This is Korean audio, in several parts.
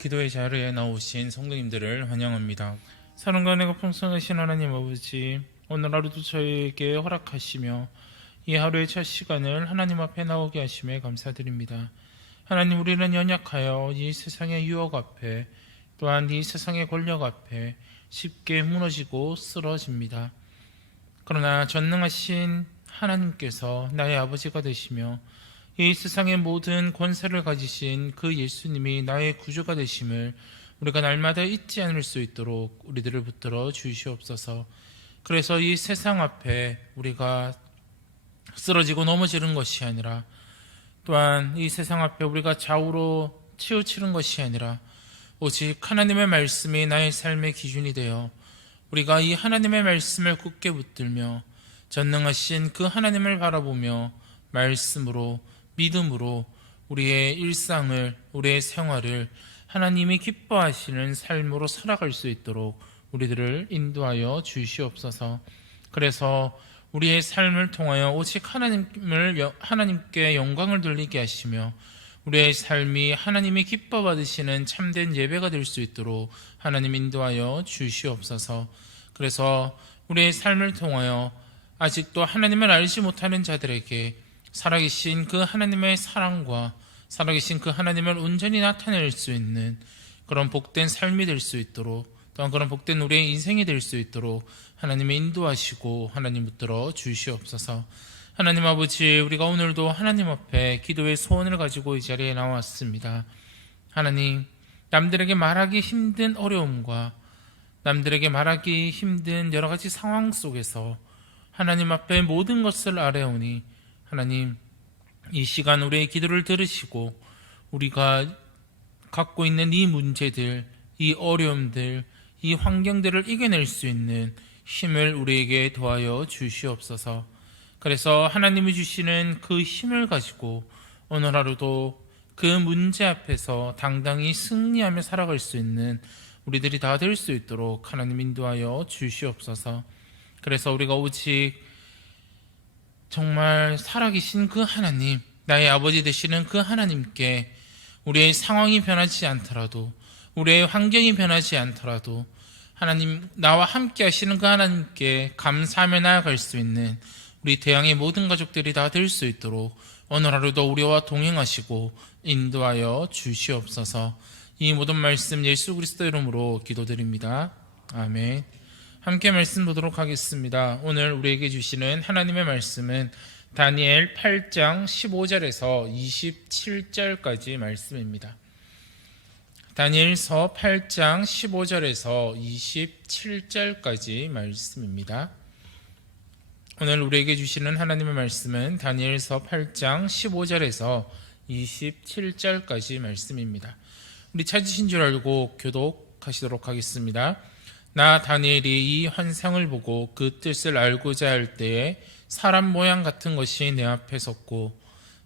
기도의 자리에 나오신 성도님들을 환영합니다. 사랑과 은혜가 풍성하신 하나님 아버지, 오늘 하루도 저희에게 허락하시며 이 하루의 첫 시간을 하나님 앞에 나오게 하심에 감사드립니다. 하나님, 우리는 연약하여 이 세상의 유혹 앞에, 또한 이 세상의 권력 앞에 쉽게 무너지고 쓰러집니다. 그러나 전능하신 하나님께서 나의 아버지가 되시며 이 세상의 모든 권세를 가지신 그 예수님이 나의 구주가 되심을 우리가 날마다 잊지 않을 수 있도록 우리들을 붙들어 주시옵소서. 그래서 이 세상 앞에 우리가 쓰러지고 넘어지는 것이 아니라, 또한 이 세상 앞에 우리가 좌우로 치우치는 것이 아니라 오직 하나님의 말씀이 나의 삶의 기준이 되어 우리가 이 하나님의 말씀을 굳게 붙들며 전능하신 그 하나님을 바라보며 말씀으로, 믿음으로 우리의 일상을, 우리의 생활을 하나님이 기뻐하시는 삶으로 살아갈 수 있도록 우리들을 인도하여 주시옵소서. 그래서 우리의 삶을 통하여 오직 하나님께 영광을 돌리게 하시며 우리의 삶이 하나님이 기뻐 받으시는 참된 예배가 될 수 있도록 하나님 인도하여 주시옵소서. 그래서 우리의 삶을 통하여 아직도 하나님을 알지 못하는 자들에게 살아계신 그 하나님의 사랑과 살아계신 그 하나님을 온전히 나타낼 수 있는 그런 복된 삶이 될 수 있도록, 또한 그런 복된 우리의 인생이 될 수 있도록 하나님의 인도하시고 하나님 붙들어 주시옵소서. 하나님 아버지, 우리가 오늘도 하나님 앞에 기도의 소원을 가지고 이 자리에 나왔습니다. 하나님, 남들에게 말하기 힘든 어려움과 남들에게 말하기 힘든 여러 가지 상황 속에서 하나님 앞에 모든 것을 아뢰오니 하나님, 이 시간 우리의 기도를 들으시고 우리가 갖고 있는 이 문제들, 이 어려움들, 이 환경들을 이겨낼 수 있는 힘을 우리에게 더하여 주시옵소서. 그래서 하나님이 주시는 그 힘을 가지고 오늘 하루도 그 문제 앞에서 당당히 승리하며 살아갈 수 있는 우리들이 다 될 수 있도록 하나님 인도하여 주시옵소서. 그래서 우리가 오직 정말 살아계신 그 하나님, 나의 아버지 되시는 그 하나님께 우리의 상황이 변하지 않더라도, 우리의 환경이 변하지 않더라도 하나님, 나와 함께 하시는 그 하나님께 감사하며 나아갈 수 있는 우리 대양의 모든 가족들이 다 될 수 있도록 오늘 하루도 우리와 동행하시고 인도하여 주시옵소서. 이 모든 말씀 예수 그리스도 이름으로 기도드립니다. 아멘. 함께 말씀 보도록 하겠습니다. 오늘 우리에게 주시는 하나님의 말씀은 다니엘 8장 15절에서 27절까지 말씀입니다. 다니엘서 8장 15절에서 27절까지 말씀입니다. 오늘 우리에게 주시는 하나님의 말씀은 다니엘서 8장 15절에서 27절까지 말씀입니다. 우리 찾으신 줄 알고 교독하시도록 하겠습니다. 나 다니엘이 이 환상을 보고 그 뜻을 알고자 할 때에 사람 모양 같은 것이 내 앞에 섰고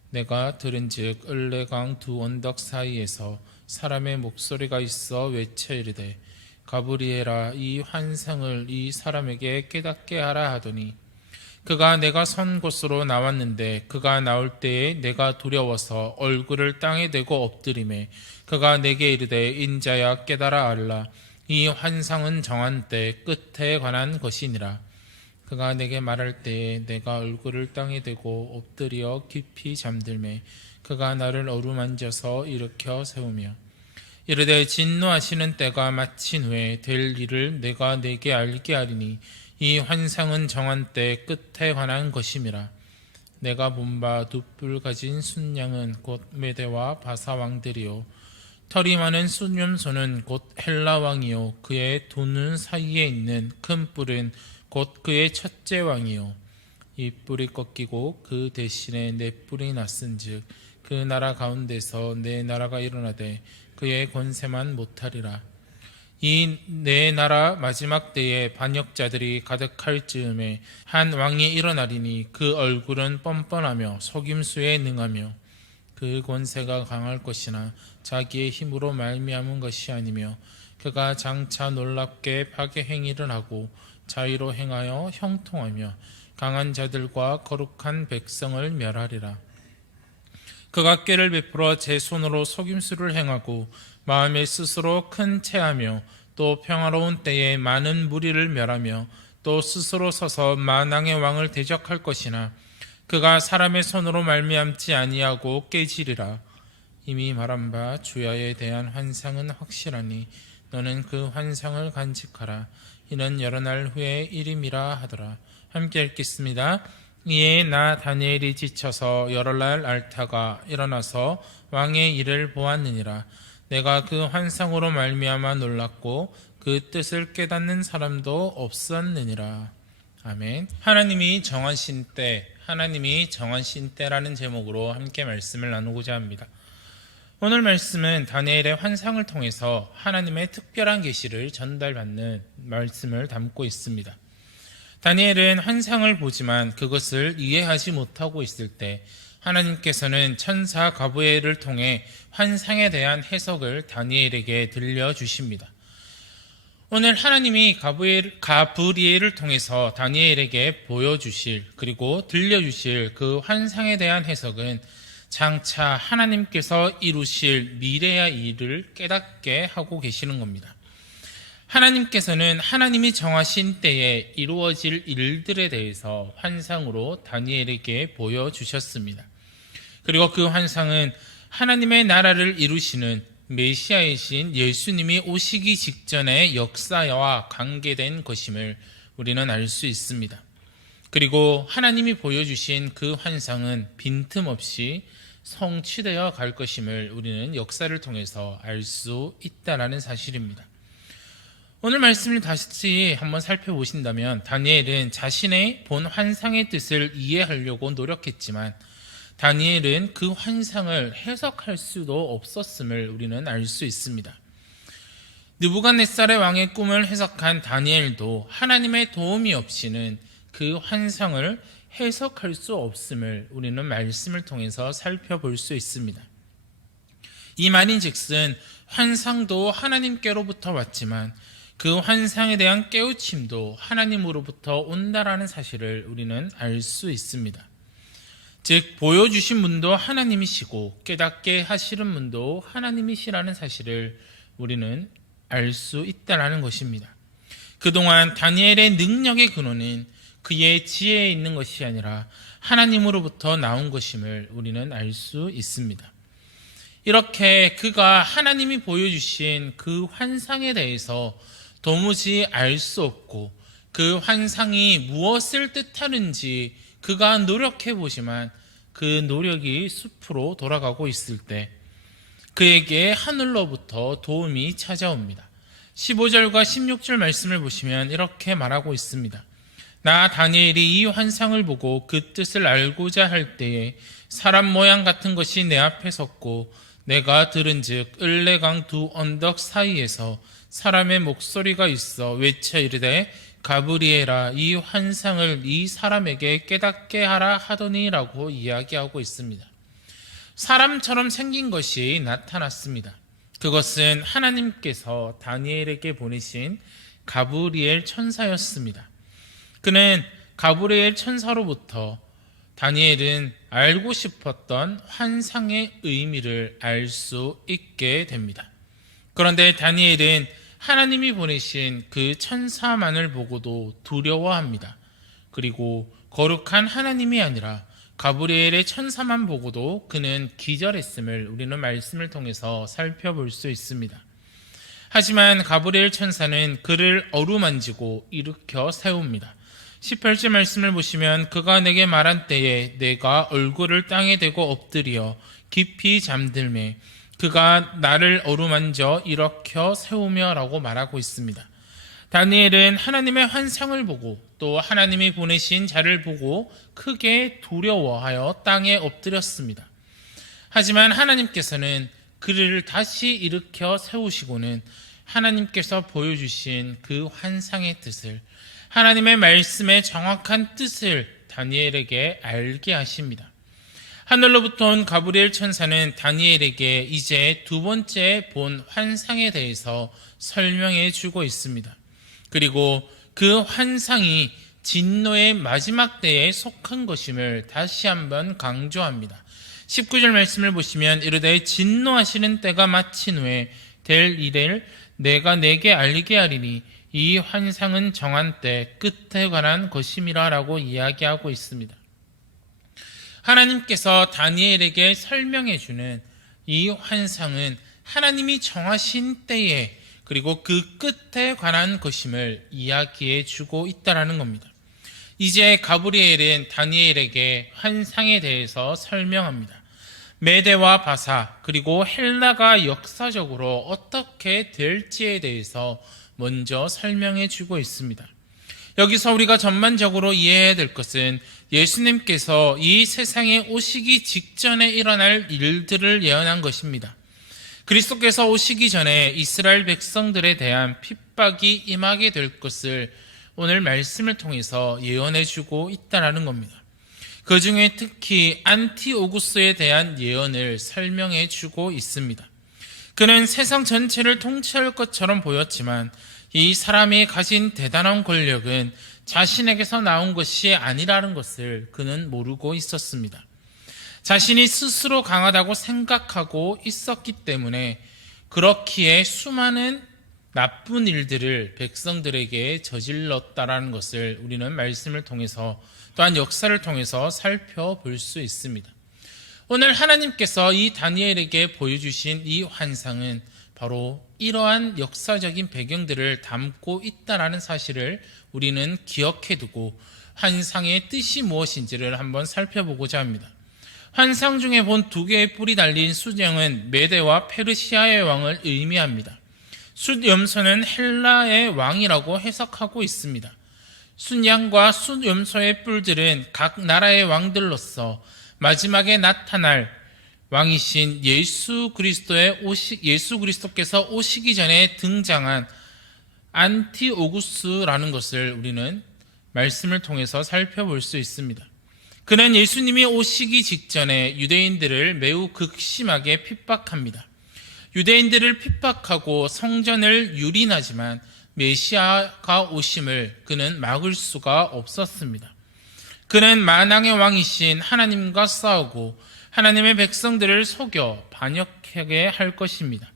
내가 들은즉 을레강 두 언덕 사이에서 사람의 목소리가 있어 외쳐 이르되 가브리엘아, 이 환상을 이 사람에게 깨닫게 하라 하더니 그가 내가 선 곳으로 나왔는데 그가 나올 때에 내가 두려워서 얼굴을 땅에 대고 엎드리매 그가 내게 이르되 인자야 깨달아 알라, 이 환상은 정한 때 끝에 관한 것이니라. 그가 내게 말할 때에 내가 얼굴을 땅에 대고 엎드려 깊이 잠들매 그가 나를 어루만져서 일으켜 세우며 이르되 진노하시는 때가 마친 후에 될 일을 내가 내게 알게 하리니 이 환상은 정한 때 끝에 관한 것임이라. 내가 본 바 두 뿔 가진 순양은 곧 메대와 바사 왕들이요 털이 많은 순념소는 곧 헬라 왕이요 그의 두 눈 사이에 있는 큰 뿔은 곧 그의 첫째 왕이요 이 뿔이 꺾이고 그 대신에 네 뿔이 났은즉 그 나라 가운데서 네 나라가 일어나되 그의 권세만 못하리라. 이 네 나라 마지막 때에 반역자들이 가득할 즈음에 한 왕이 일어나리니 그 얼굴은 뻔뻔하며 속임수에 능하며 그 권세가 강할 것이나 자기의 힘으로 말미암은 것이 아니며 그가 장차 놀랍게 파괴 행위를 하고 자의로 행하여 형통하며 강한 자들과 거룩한 백성을 멸하리라. 그가 꾀를 베풀어 제 손으로 속임수를 행하고 마음에 스스로 큰 체하며 또 평화로운 때에 많은 무리를 멸하며 또 스스로 서서 만왕의 왕을 대적할 것이나 그가 사람의 손으로 말미암지 아니하고 깨지리라. 이미 말한 바 주야에 대한 환상은 확실하니 너는 그 환상을 간직하라. 이는 여러 날 후의 일임이라 하더라. 함께 읽겠습니다. 이에 나 다니엘이 지쳐서 여러 날 앓다가 일어나서 왕의 일을 보았느니라. 내가 그 환상으로 말미암아 놀랐고 그 뜻을 깨닫는 사람도 없었느니라. 아멘. 하나님이 정하신 때라는 제목으로 함께 말씀을 나누고자 합니다. 오늘 말씀은 다니엘의 환상을 통해서 하나님의 특별한 계시를 전달받는 말씀을 담고 있습니다. 다니엘은 환상을 보지만 그것을 이해하지 못하고 있을 때 하나님께서는 천사 가브리엘을 통해 환상에 대한 해석을 다니엘에게 들려주십니다. 오늘 하나님이 가브리엘을 통해서 다니엘에게 보여주실 그리고 들려주실 그 환상에 대한 해석은 장차 하나님께서 이루실 미래의 일을 깨닫게 하고 계시는 겁니다. 하나님께서는 하나님이 정하신 때에 이루어질 일들에 대해서 환상으로 다니엘에게 보여주셨습니다. 그리고 그 환상은 하나님의 나라를 이루시는 메시아이신 예수님이 오시기 직전의 역사와 관계된 것임을 우리는 알 수 있습니다. 그리고 하나님이 보여주신 그 환상은 빈틈없이 성취되어 갈 것임을 우리는 역사를 통해서 알 수 있다는 사실입니다. 오늘 말씀을 다시 한번 살펴보신다면 다니엘은 자신의 본 환상의 뜻을 이해하려고 노력했지만 다니엘은 그 환상을 해석할 수도 없었음을 우리는 알 수 있습니다. 느부갓네살의 왕의 꿈을 해석한 다니엘도 하나님의 도움이 없이는 그 환상을 해석할 수 없음을 우리는 말씀을 통해서 살펴볼 수 있습니다. 이 말인즉슨 환상도 하나님께로부터 왔지만 그 환상에 대한 깨우침도 하나님으로부터 온다라는 사실을 우리는 알 수 있습니다. 즉 보여주신 분도 하나님이시고 깨닫게 하시는 분도 하나님이시라는 사실을 우리는 알 수 있다는 것입니다. 그동안 다니엘의 능력의 근원은 그의 지혜에 있는 것이 아니라 하나님으로부터 나온 것임을 우리는 알 수 있습니다. 이렇게 그가 하나님이 보여주신 그 환상에 대해서 도무지 알 수 없고 그 환상이 무엇을 뜻하는지 그가 노력해 보지만 그 노력이 숲으로 돌아가고 있을 때 그에게 하늘로부터 도움이 찾아옵니다. 15절과 16절 말씀을 보시면 이렇게 말하고 있습니다. 나 다니엘이 이 환상을 보고 그 뜻을 알고자 할 때에 사람 모양 같은 것이 내 앞에 섰고 내가 들은즉 을레강 두 언덕 사이에서 사람의 목소리가 있어 외쳐 이르되 가브리엘아 이 환상을 이 사람에게 깨닫게 하라 하더니라고 이야기하고 있습니다. 사람처럼 생긴 것이 나타났습니다. 그것은 하나님께서 다니엘에게 보내신 가브리엘 천사였습니다. 그는 가브리엘 천사로부터 다니엘은 알고 싶었던 환상의 의미를 알 수 있게 됩니다. 그런데 다니엘은 하나님이 보내신 그 천사만을 보고도 두려워합니다. 그리고 거룩한 하나님이 아니라 가브리엘의 천사만 보고도 그는 기절했음을 우리는 말씀을 통해서 살펴볼 수 있습니다. 하지만 가브리엘 천사는 그를 어루만지고 일으켜 세웁니다. 18절 말씀을 보시면 그가 내게 말한 때에 내가 얼굴을 땅에 대고 엎드려 깊이 잠들매 그가 나를 어루만져 일으켜 세우며 라고 말하고 있습니다. 다니엘은 하나님의 환상을 보고 또 하나님이 보내신 자를 보고 크게 두려워하여 땅에 엎드렸습니다. 하지만 하나님께서는 그를 다시 일으켜 세우시고는 하나님께서 보여주신 그 환상의 뜻을 하나님의 말씀의 정확한 뜻을 다니엘에게 알게 하십니다. 하늘로부터 온 가브리엘 천사는 다니엘에게 이제 두 번째 본 환상에 대해서 설명해 주고 있습니다. 그리고 그 환상이 진노의 마지막 때에 속한 것임을 다시 한번 강조합니다. 19절 말씀을 보시면 이르되 진노하시는 때가 마친 후에 될 일을 내가 내게 알리게 하리니 이 환상은 정한 때 끝에 관한 것임이라 라고 이야기하고 있습니다. 하나님께서 다니엘에게 설명해 주는 이 환상은 하나님이 정하신 때에 그리고 그 끝에 관한 것임을 이야기해 주고 있다는 겁니다. 이제 가브리엘은 다니엘에게 환상에 대해서 설명합니다. 메대와 바사 그리고 헬라가 역사적으로 어떻게 될지에 대해서 먼저 설명해 주고 있습니다. 여기서 우리가 전반적으로 이해해야 될 것은 예수님께서 이 세상에 오시기 직전에 일어날 일들을 예언한 것입니다. 그리스도께서 오시기 전에 이스라엘 백성들에 대한 핍박이 임하게 될 것을 오늘 말씀을 통해서 예언해 주고 있다는 겁니다. 그 중에 특히 안티오구스에 대한 예언을 설명해 주고 있습니다. 그는 세상 전체를 통치할 것처럼 보였지만 이 사람이 가진 대단한 권력은 자신에게서 나온 것이 아니라는 것을 그는 모르고 있었습니다. 자신이 스스로 강하다고 생각하고 있었기 때문에 그렇기에 수많은 나쁜 일들을 백성들에게 저질렀다라는 것을 우리는 말씀을 통해서 또한 역사를 통해서 살펴볼 수 있습니다. 오늘 하나님께서 이 다니엘에게 보여주신 이 환상은 바로 이러한 역사적인 배경들을 담고 있다는 사실을 우리는 기억해 두고 환상의 뜻이 무엇인지를 한번 살펴보고자 합니다. 환상 중에 본 두 개의 뿔이 달린 숫염은 메대와 페르시아의 왕을 의미합니다. 숫염소는 헬라의 왕이라고 해석하고 있습니다. 숫양과 숫염소의 뿔들은 각 나라의 왕들로서 마지막에 나타날 왕이신 예수 그리스도께서 오시기 전에 등장한 안티오구스라는 것을 우리는 말씀을 통해서 살펴볼 수 있습니다. 그는 예수님이 오시기 직전에 유대인들을 매우 극심하게 핍박합니다. 유대인들을 핍박하고 성전을 유린하지만 메시아가 오심을 그는 막을 수가 없었습니다. 그는 만왕의 왕이신 하나님과 싸우고 하나님의 백성들을 속여 반역하게 할 것입니다.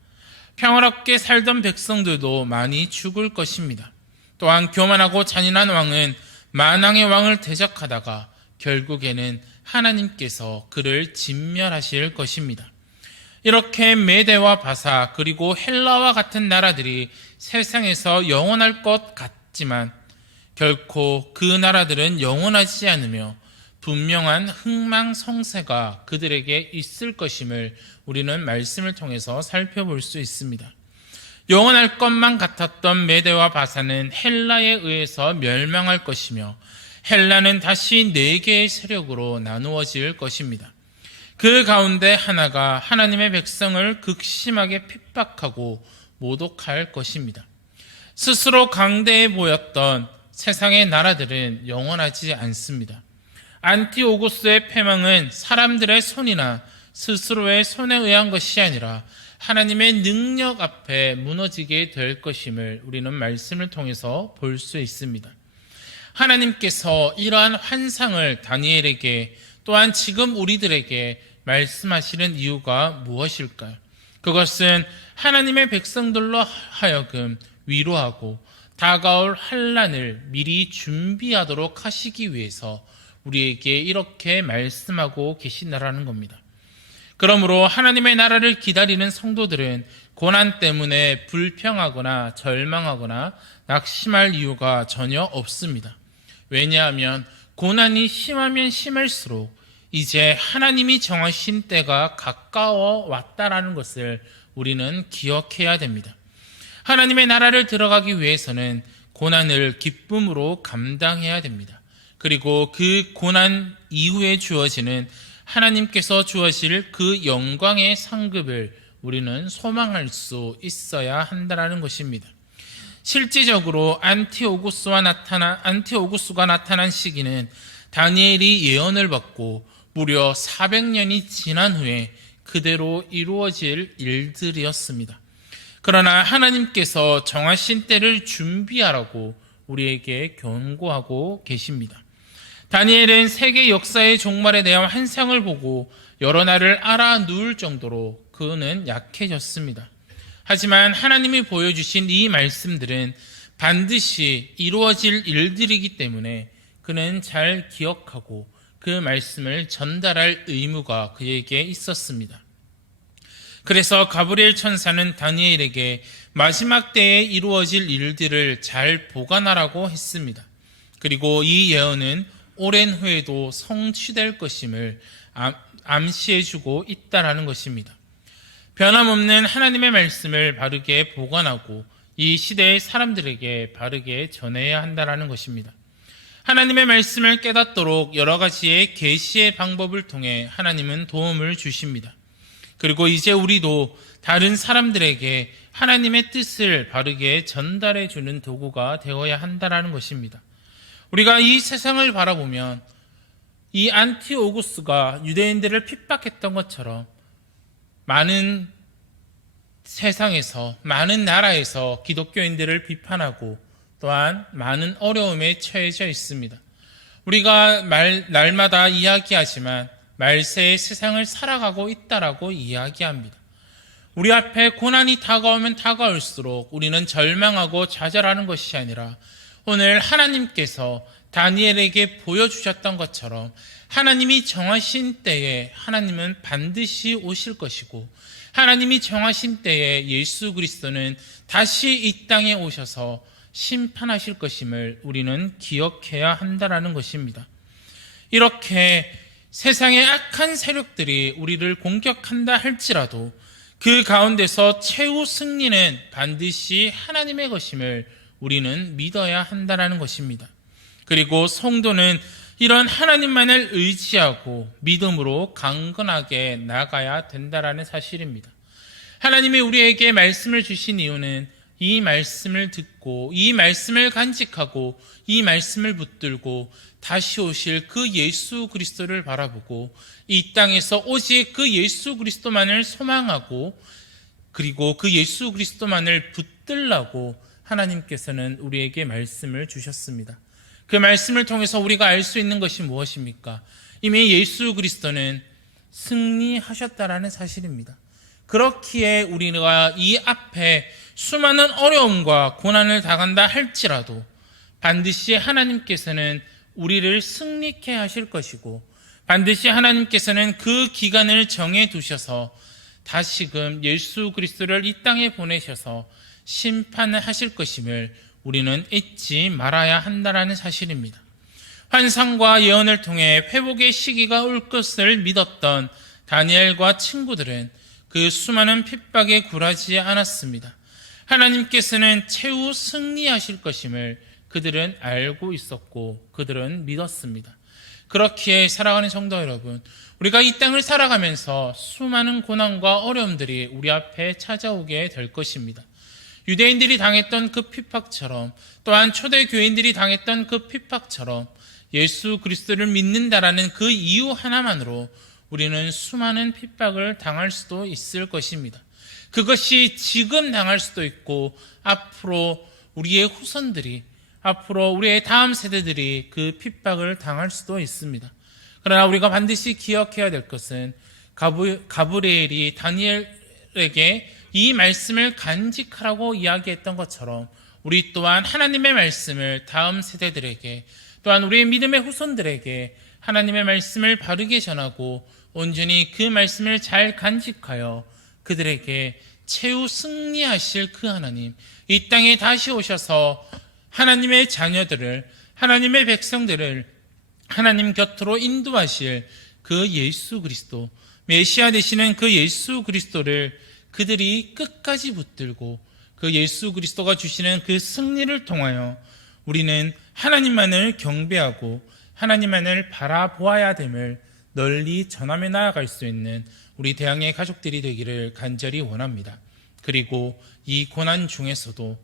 평화롭게 살던 백성들도 많이 죽을 것입니다. 또한 교만하고 잔인한 왕은 만왕의 왕을 대적하다가 결국에는 하나님께서 그를 진멸하실 것입니다. 이렇게 메대와 바사 그리고 헬라와 같은 나라들이 세상에서 영원할 것 같지만 결코 그 나라들은 영원하지 않으며 분명한 흥망성쇠가 그들에게 있을 것임을 우리는 말씀을 통해서 살펴볼 수 있습니다. 영원할 것만 같았던 메대와 바사는 헬라에 의해서 멸망할 것이며 헬라는 다시 4개의 세력으로 나누어질 것입니다. 그 가운데 하나가 하나님의 백성을 극심하게 핍박하고 모독할 것입니다. 스스로 강대해 보였던 세상의 나라들은 영원하지 않습니다. 안티오구스의 패망은 사람들의 손이나 스스로의 손에 의한 것이 아니라 하나님의 능력 앞에 무너지게 될 것임을 우리는 말씀을 통해서 볼 수 있습니다. 하나님께서 이러한 환상을 다니엘에게 또한 지금 우리들에게 말씀하시는 이유가 무엇일까요? 그것은 하나님의 백성들로 하여금 위로하고 다가올 환난을 미리 준비하도록 하시기 위해서 우리에게 이렇게 말씀하고 계시다라는 겁니다. 그러므로 하나님의 나라를 기다리는 성도들은 고난 때문에 불평하거나 절망하거나 낙심할 이유가 전혀 없습니다. 왜냐하면 고난이 심하면 심할수록 이제 하나님이 정하신 때가 가까워 왔다라는 것을 우리는 기억해야 됩니다. 하나님의 나라를 들어가기 위해서는 고난을 기쁨으로 감당해야 됩니다. 그리고 그 고난 이후에 주어지는 하나님께서 주어질 그 영광의 상급을 우리는 소망할 수 있어야 한다는 것입니다. 실제적으로 안티오구스가 나타난 시기는 다니엘이 예언을 받고 무려 400년이 지난 후에 그대로 이루어질 일들이었습니다. 그러나 하나님께서 정하신 때를 준비하라고 우리에게 권고하고 계십니다. 다니엘은 세계 역사의 종말에 대한 환상을 보고 여러 날을 알아 누울 정도로 그는 약해졌습니다. 하지만 하나님이 보여주신 이 말씀들은 반드시 이루어질 일들이기 때문에 그는 잘 기억하고 그 말씀을 전달할 의무가 그에게 있었습니다. 그래서 가브리엘 천사는 다니엘에게 마지막 때에 이루어질 일들을 잘 보관하라고 했습니다. 그리고 이 예언은 오랜 후에도 성취될 것임을 암시해주고 있다라는 것입니다. 변함없는 하나님의 말씀을 바르게 보관하고 이 시대의 사람들에게 바르게 전해야 한다는 것입니다. 하나님의 말씀을 깨닫도록 여러 가지의 계시의 방법을 통해 하나님은 도움을 주십니다. 그리고 이제 우리도 다른 사람들에게 하나님의 뜻을 바르게 전달해 주는 도구가 되어야 한다는 것입니다. 우리가 이 세상을 바라보면 이 안티오구스가 유대인들을 핍박했던 것처럼 많은 세상에서, 많은 나라에서 기독교인들을 비판하고 또한 많은 어려움에 처해져 있습니다. 우리가 날마다 이야기하지만 말세의 세상을 살아가고 있다라고 이야기합니다. 우리 앞에 고난이 다가오면 다가올수록 우리는 절망하고 좌절하는 것이 아니라 오늘 하나님께서 다니엘에게 보여주셨던 것처럼 하나님이 정하신 때에 하나님은 반드시 오실 것이고 하나님이 정하신 때에 예수 그리스도는 다시 이 땅에 오셔서 심판하실 것임을 우리는 기억해야 한다는 것입니다. 이렇게 세상의 악한 세력들이 우리를 공격한다 할지라도 그 가운데서 최후 승리는 반드시 하나님의 것임을 우리는 믿어야 한다는 것입니다. 그리고 성도는 이런 하나님만을 의지하고 믿음으로 강건하게 나가야 된다는 사실입니다. 하나님이 우리에게 말씀을 주신 이유는 이 말씀을 듣고 이 말씀을 간직하고 이 말씀을 붙들고 다시 오실 그 예수 그리스도를 바라보고 이 땅에서 오직 그 예수 그리스도만을 소망하고 그리고 그 예수 그리스도만을 붙들라고 하나님께서는 우리에게 말씀을 주셨습니다. 그 말씀을 통해서 우리가 알 수 있는 것이 무엇입니까? 이미 예수 그리스도는 승리하셨다라는 사실입니다. 그렇기에 우리가 이 앞에 수많은 어려움과 고난을 당한다 할지라도 반드시 하나님께서는 우리를 승리케 하실 것이고 반드시 하나님께서는 그 기간을 정해 두셔서 다시금 예수 그리스도를 이 땅에 보내셔서 심판을 하실 것임을 우리는 잊지 말아야 한다는 사실입니다. 환상과 예언을 통해 회복의 시기가 올 것을 믿었던 다니엘과 친구들은 그 수많은 핍박에 굴하지 않았습니다. 하나님께서는 최후 승리하실 것임을 그들은 알고 있었고 그들은 믿었습니다. 그렇기에 사랑하는 성도 여러분, 우리가 이 땅을 살아가면서 수많은 고난과 어려움들이 우리 앞에 찾아오게 될 것입니다. 유대인들이 당했던 그 핍박처럼 또한 초대교인들이 당했던 그 핍박처럼 예수 그리스도를 믿는다라는 그 이유 하나만으로 우리는 수많은 핍박을 당할 수도 있을 것입니다. 그것이 지금 당할 수도 있고 앞으로 우리의 후손들이 앞으로 우리의 다음 세대들이 그 핍박을 당할 수도 있습니다. 그러나 우리가 반드시 기억해야 될 것은 가브리엘이 다니엘에게 이 말씀을 간직하라고 이야기했던 것처럼 우리 또한 하나님의 말씀을 다음 세대들에게 또한 우리의 믿음의 후손들에게 하나님의 말씀을 바르게 전하고 온전히 그 말씀을 잘 간직하여 그들에게 최후 승리하실 그 하나님, 이 땅에 다시 오셔서 하나님의 자녀들을, 하나님의 백성들을 하나님 곁으로 인도하실 그 예수 그리스도, 메시아 되시는 그 예수 그리스도를 그들이 끝까지 붙들고 그 예수 그리스도가 주시는 그 승리를 통하여 우리는 하나님만을 경배하고 하나님만을 바라보아야 됨을 널리 전하며 나아갈 수 있는 우리 대항의 가족들이 되기를 간절히 원합니다. 그리고 이 고난 중에서도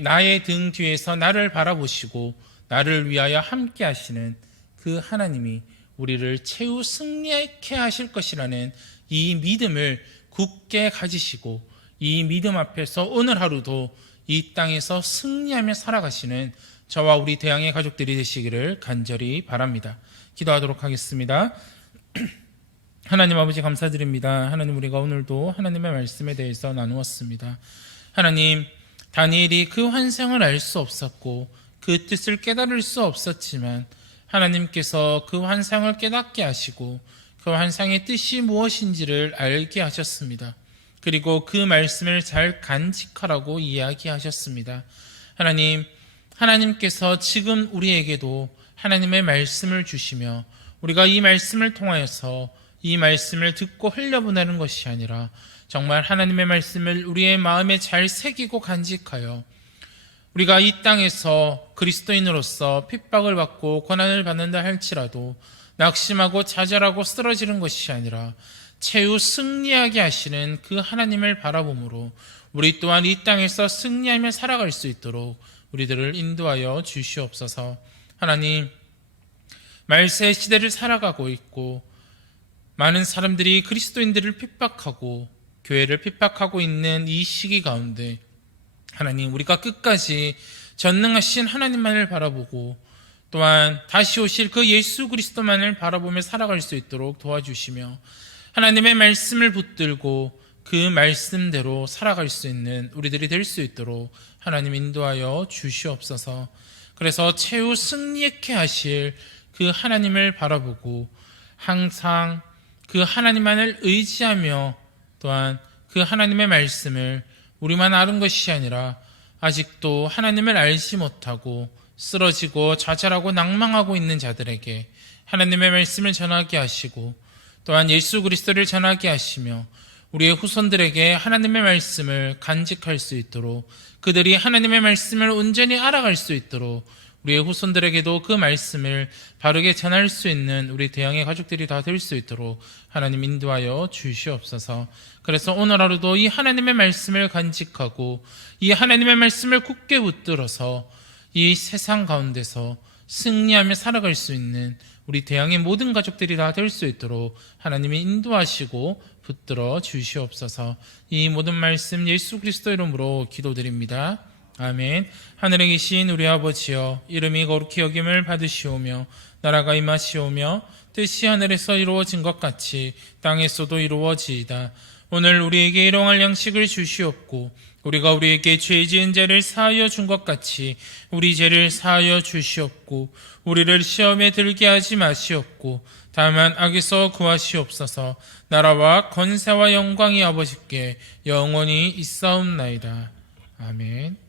나의 등 뒤에서 나를 바라보시고 나를 위하여 함께 하시는 그 하나님이 우리를 최후 승리케 하실 것이라는 이 믿음을 굳게 가지시고 이 믿음 앞에서 오늘 하루도 이 땅에서 승리하며 살아가시는 저와 우리 대양의 가족들이 되시기를 간절히 바랍니다. 기도하도록 하겠습니다. 하나님 아버지 감사드립니다. 하나님, 우리가 오늘도 하나님의 말씀에 대해서 나누었습니다. 하나님, 다니엘이 그 환상을 알 수 없었고 그 뜻을 깨달을 수 없었지만 하나님께서 그 환상을 깨닫게 하시고 그 환상의 뜻이 무엇인지를 알게 하셨습니다. 그리고 그 말씀을 잘 간직하라고 이야기하셨습니다. 하나님, 하나님께서 지금 우리에게도 하나님의 말씀을 주시며 우리가 이 말씀을 통하여서 이 말씀을 듣고 흘려보내는 것이 아니라 정말 하나님의 말씀을 우리의 마음에 잘 새기고 간직하여 우리가 이 땅에서 그리스도인으로서 핍박을 받고 고난을 받는다 할지라도 낙심하고 좌절하고 쓰러지는 것이 아니라 최후 승리하게 하시는 그 하나님을 바라봄으로 우리 또한 이 땅에서 승리하며 살아갈 수 있도록 우리들을 인도하여 주시옵소서. 하나님, 말세 시대를 살아가고 있고 많은 사람들이 그리스도인들을 핍박하고 교회를 핍박하고 있는 이 시기 가운데 하나님, 우리가 끝까지 전능하신 하나님만을 바라보고 또한 다시 오실 그 예수 그리스도만을 바라보며 살아갈 수 있도록 도와주시며 하나님의 말씀을 붙들고 그 말씀대로 살아갈 수 있는 우리들이 될 수 있도록 하나님 인도하여 주시옵소서. 그래서 최후 승리케 하실 그 하나님을 바라보고 항상 그 하나님만을 의지하며 또한 그 하나님의 말씀을 우리만 아는 것이 아니라 아직도 하나님을 알지 못하고 쓰러지고 좌절하고 낭망하고 있는 자들에게 하나님의 말씀을 전하게 하시고 또한 예수 그리스도를 전하게 하시며 우리의 후손들에게 하나님의 말씀을 간직할 수 있도록 그들이 하나님의 말씀을 온전히 알아갈 수 있도록 우리의 후손들에게도 그 말씀을 바르게 전할 수 있는 우리 대양의 가족들이 다 될 수 있도록 하나님 인도하여 주시옵소서. 그래서 오늘 하루도 이 하나님의 말씀을 간직하고 이 하나님의 말씀을 굳게 붙들어서 이 세상 가운데서 승리하며 살아갈 수 있는 우리 대양의 모든 가족들이 다 될 수 있도록 하나님이 인도하시고 붙들어 주시옵소서. 이 모든 말씀 예수 그리스도 이름으로 기도드립니다. 아멘. 하늘에 계신 우리 아버지여, 이름이 거룩히 여김을 받으시오며 나라가 임하시오며 뜻이 하늘에서 이루어진 것 같이 땅에서도 이루어지이다. 오늘 우리에게 일용할 양식을 주시옵고 우리가 우리에게 죄 지은 죄를 사하여 준 것 같이 우리 죄를 사하여 주시옵고 우리를 시험에 들게 하지 마시옵고 다만 악에서 구하시옵소서. 나라와 권세와 영광이 아버지께 영원히 있사옵나이다. 아멘.